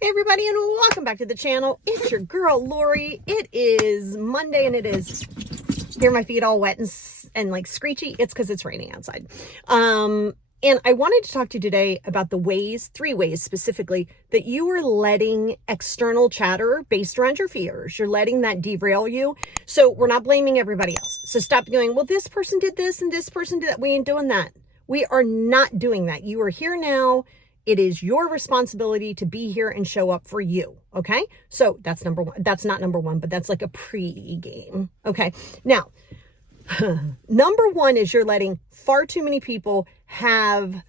Hey everybody, and welcome back to the channel. It's your girl Lori. It is Monday and it is, hear my feet all wet and like screechy. It's because it's raining outside. And I wanted to talk to you today about the ways, 3 ways specifically, that you are letting external chatter based around your fears. You're letting that derail you. So we're not blaming everybody else. So stop going, well, this person did this and this person did that. We ain't doing that. We are not doing that. You are here now. It is your responsibility to be here and show up for you. Okay. So that's number 1. That's not number 1, but that's like a pre-game. Okay. Now, number 1 is you're letting far too many people have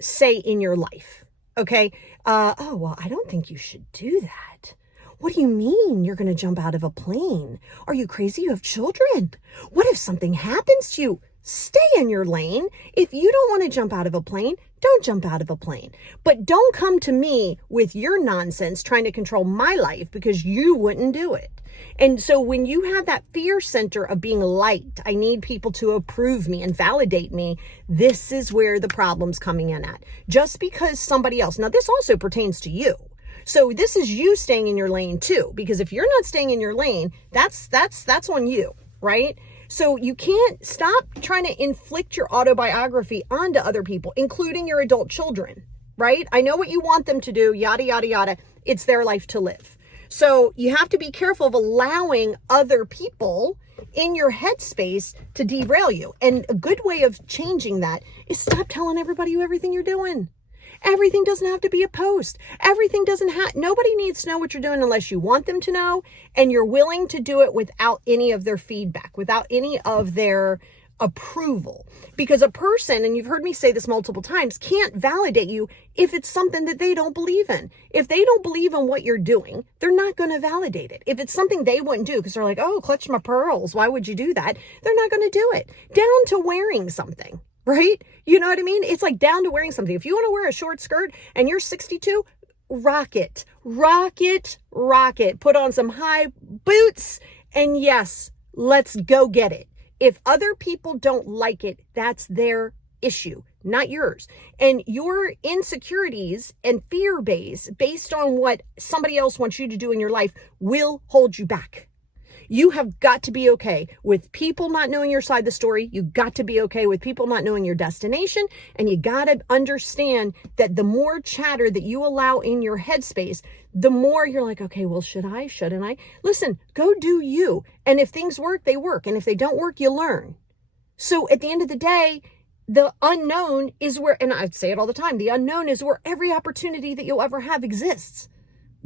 say in your life. Okay. Oh, well, I don't think you should do that. What do you mean you're going to jump out of a plane? Are you crazy? You have children. What if something happens to you? Stay in your lane. If you don't want to jump out of a plane, don't jump out of a plane. But don't come to me with your nonsense trying to control my life because you wouldn't do it. And so when you have that fear center of being liked, I need people to approve me and validate me, this is where the problem's coming in at. Just because somebody else, now this also pertains to you. So this is you staying in your lane too, because if you're not staying in your lane, that's on you, right? So you can't stop trying to inflict your autobiography onto other people, including your adult children, right? I know what you want them to do, yada, yada, yada. It's their life to live. So you have to be careful of allowing other people in your headspace to derail you. And a good way of changing that is stop telling everybody everything you're doing. Everything doesn't have to be a post. Everything doesn't have, nobody needs to know what you're doing unless you want them to know, and you're willing to do it without any of their feedback, without any of their approval. Because a person, and you've heard me say this multiple times, can't validate you if it's something that they don't believe in. If they don't believe in what you're doing, they're not going to validate it. If it's something they wouldn't do because they're like, oh, clutch my pearls, why would you do that? They're not going to do it. Down to wearing something. Right? You know what I mean? It's like down to wearing something. If you want to wear a short skirt and you're 62, rock it, rock it, rock it. Put on some high boots and yes, let's go get it. If other people don't like it, that's their issue, not yours. And your insecurities and fear based on what somebody else wants you to do in your life will hold you back. You have got to be okay with people not knowing your side of the story. You got to be okay with people not knowing your destination. And you got to understand that the more chatter that you allow in your headspace, the more you're like, okay, well, should I, shouldn't I? Listen, go do you. And if things work, they work. And if they don't work, you learn. So at the end of the day, the unknown is where, and I say it all the time, the unknown is where every opportunity that you'll ever have exists.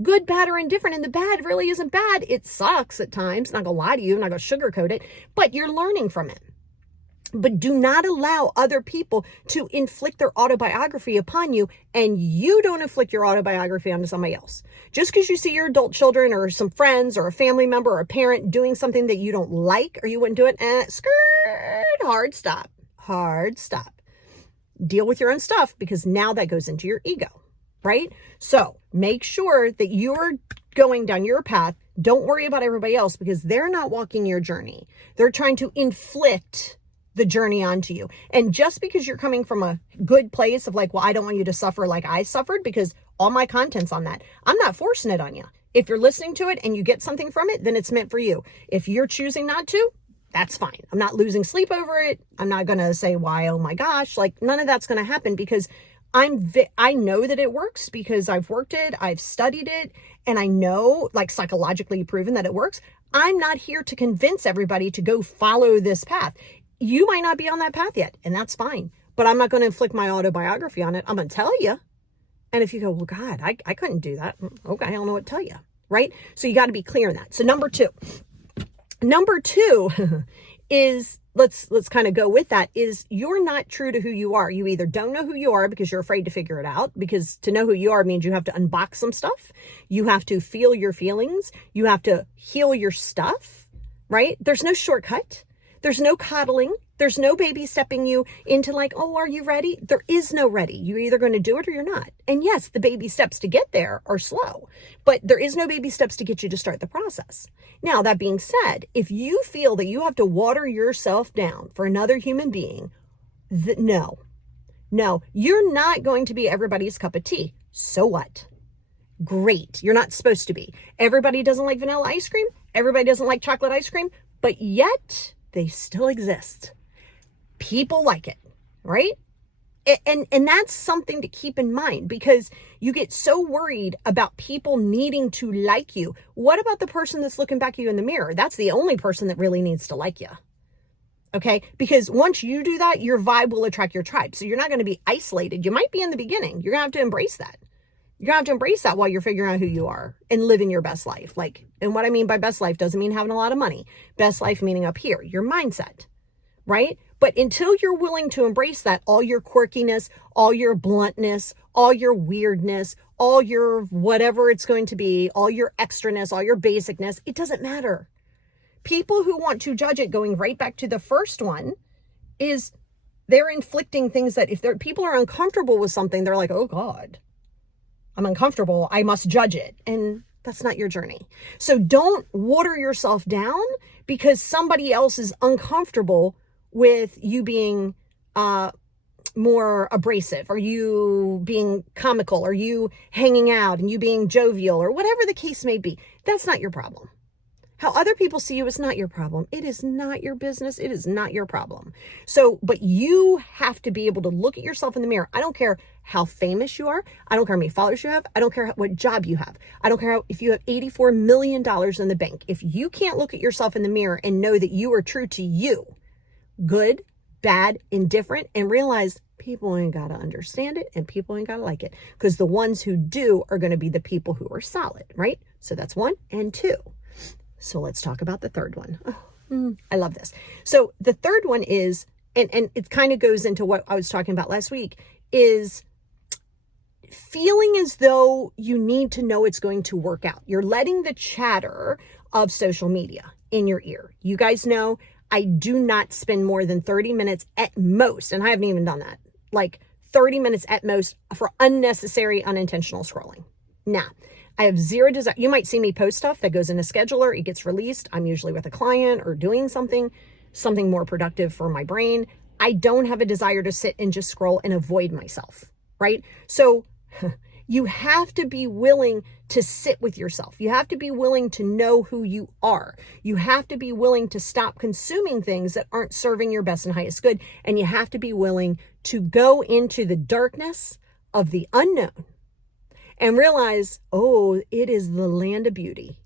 Good, bad, or indifferent. And the bad really isn't bad. It sucks at times. Not gonna lie to you. I'm not gonna sugarcoat it, but you're learning from it. But do not allow other people to inflict their autobiography upon you, and you don't inflict your autobiography onto somebody else. Just because you see your adult children or some friends or a family member or a parent doing something that you don't like or you wouldn't do it, skirt, hard stop. Hard stop. Deal with your own stuff, because now that goes into your ego. Right? So make sure that you're going down your path. Don't worry about everybody else because they're not walking your journey. They're trying to inflict the journey onto you. And just because you're coming from a good place of like, well, I don't want you to suffer like I suffered because all my content's on that. I'm not forcing it on you. If you're listening to it and you get something from it, then it's meant for you. If you're choosing not to, that's fine. I'm not losing sleep over it. I'm not going to say why, oh my gosh, like none of that's going to happen because I know that it works because I've worked it, I've studied it, and I know, like psychologically proven that it works. I'm not here to convince everybody to go follow this path. You might not be on that path yet, and that's fine. But I'm not going to inflict my autobiography on it. I'm going to tell you. And if you go, well, God, I couldn't do that. Okay, I don't know what to tell you. Right? So you got to be clear in that. So number two is, let's kind of go with that, is you're not true to who you are. You either don't know who you are because you're afraid to figure it out, because to know who you are means you have to unbox some stuff. You have to feel your feelings. You have to heal your stuff, right? There's no shortcut. There's no coddling. There's no baby stepping you into like, oh, are you ready? There is no ready. You're either going to do it or you're not. And yes, the baby steps to get there are slow, but there is no baby steps to get you to start the process. Now, that being said, if you feel that you have to water yourself down for another human being, no, you're not going to be everybody's cup of tea. So what? Great. You're not supposed to be. Everybody doesn't like vanilla ice cream. Everybody doesn't like chocolate ice cream, but yet they still exist. People like it, right? And that's something to keep in mind, because you get so worried about people needing to like you. What about the person that's looking back at you in the mirror? That's the only person that really needs to like you. Okay? Because once you do that, your vibe will attract your tribe. So you're not going to be isolated. You might be in the beginning. You're going to have to embrace that. You're going to have to embrace that while you're figuring out who you are and living your best life. And what I mean by best life doesn't mean having a lot of money. Best life meaning up here, your mindset, right? But until you're willing to embrace that, all your quirkiness, all your bluntness, all your weirdness, all your whatever it's going to be, all your extraness, all your basicness, it doesn't matter. People who want to judge it, going right back to the first one, is they're inflicting things that if people are uncomfortable with something, they're like, oh God, I'm uncomfortable, I must judge it. And that's not your journey. So don't water yourself down because somebody else is uncomfortable with you being more abrasive, or you being comical, or you hanging out and you being jovial, or whatever the case may be. That's not your problem. How other people see you is not your problem. It is not your business. It is not your problem. So, but you have to be able to look at yourself in the mirror. I don't care how famous you are. I don't care how many followers you have. I don't care what job you have. I don't care if you have $84 million in the bank. If you can't look at yourself in the mirror and know that you are true to you, good, bad, indifferent, and realize people ain't got to understand it and people ain't got to like it, because the ones who do are going to be the people who are solid, right? So that's 1 and 2. So let's talk about the third one. Oh, I love this. So the third one is, and it kind of goes into what I was talking about last week, is feeling as though you need to know it's going to work out. You're letting the chatter of social media in your ear. You guys know I do not spend more than 30 minutes at most, and I haven't even done that, like 30 minutes at most for unnecessary, unintentional scrolling. Now, I have zero desire. You might see me post stuff that goes in a scheduler. It gets released. I'm usually with a client or doing something more productive for my brain. I don't have a desire to sit and just scroll and avoid myself, right? So you have to be willing to sit with yourself. You have to be willing to know who you are. You have to be willing to stop consuming things that aren't serving your best and highest good. And you have to be willing to go into the darkness of the unknown and realize, oh, it is the land of beauty.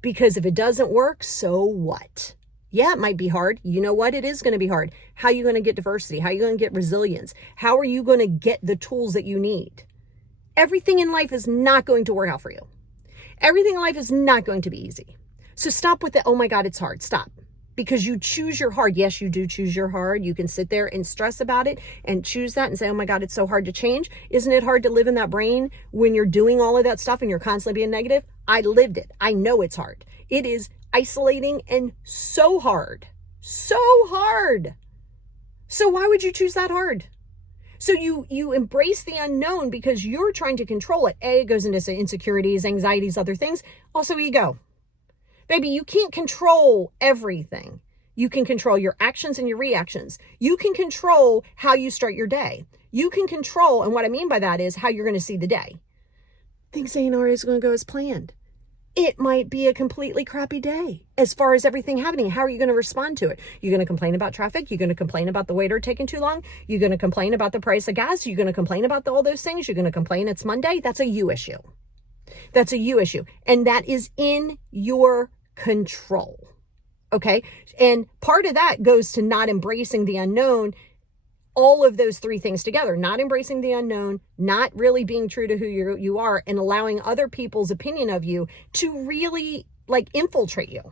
Because if it doesn't work, so what? Yeah, it might be hard. You know what? It is going to be hard. How are you going to get diversity? How are you going to get resilience? How are you going to get the tools that you need? Everything in life is not going to work out for you. Everything in life is not going to be easy. So stop with the, oh my God, it's hard. Stop. Because you choose your hard. Yes, you do choose your hard. You can sit there and stress about it and choose that and say, oh my God, it's so hard to change. Isn't it hard to live in that brain when you're doing all of that stuff and you're constantly being negative? I lived it. I know it's hard. It is isolating and so hard. So hard. So why would you choose that hard? So you embrace the unknown because you're trying to control it. It goes into insecurities, anxieties, other things. Also ego. Baby, you can't control everything. You can control your actions and your reactions. You can control how you start your day. You can control, and what I mean by that is how you're going to see the day. Things ain't always going to go as planned. It might be a completely crappy day as far as everything happening. How are you going to respond to it? You're going to complain about traffic. You're going to complain about the waiter taking too long. You're going to complain about the price of gas. You're going to complain about all those things. You're going to complain it's Monday. That's a you issue. That's a you issue. And that is in your control. Okay. And part of that goes to not embracing the unknown. All of those three things together, not embracing the unknown, not really being true to who you are, and allowing other people's opinion of you to really infiltrate you.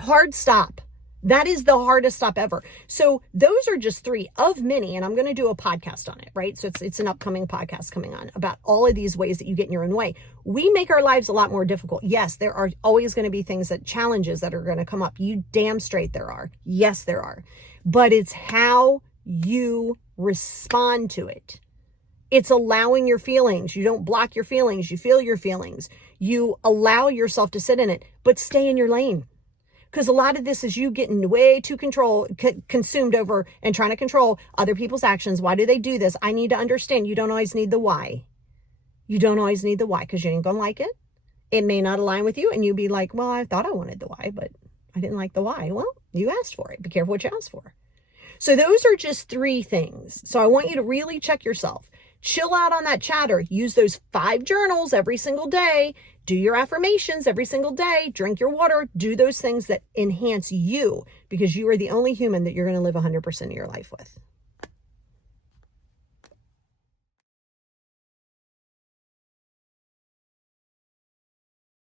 Hard stop. That is the hardest stop ever. So those are just three of many, and I'm going to do a podcast on it, right? So it's an upcoming podcast coming on about all of these ways that you get in your own way. We make our lives a lot more difficult. Yes, there are always going to be challenges that are going to come up. You damn straight there are. Yes, there are. But it's how you respond to it. It's allowing your feelings. You don't block your feelings. You feel your feelings. You allow yourself to sit in it, but stay in your lane. Because a lot of this is you getting way too consumed over and trying to control other people's actions. Why do they do this? I need to understand. You don't always need the why. You don't always need the why because you ain't going to like it. It may not align with you and you'd be like, well, I thought I wanted the why, but I didn't like the why. Well, you asked for it. Be careful what you ask for. So those are just 3 things. So I want you to really check yourself. Chill out on that chatter. Use those 5 journals every single day. Do your affirmations every single day. Drink your water. Do those things that enhance you because you are the only human that you're going to live 100% of your life with.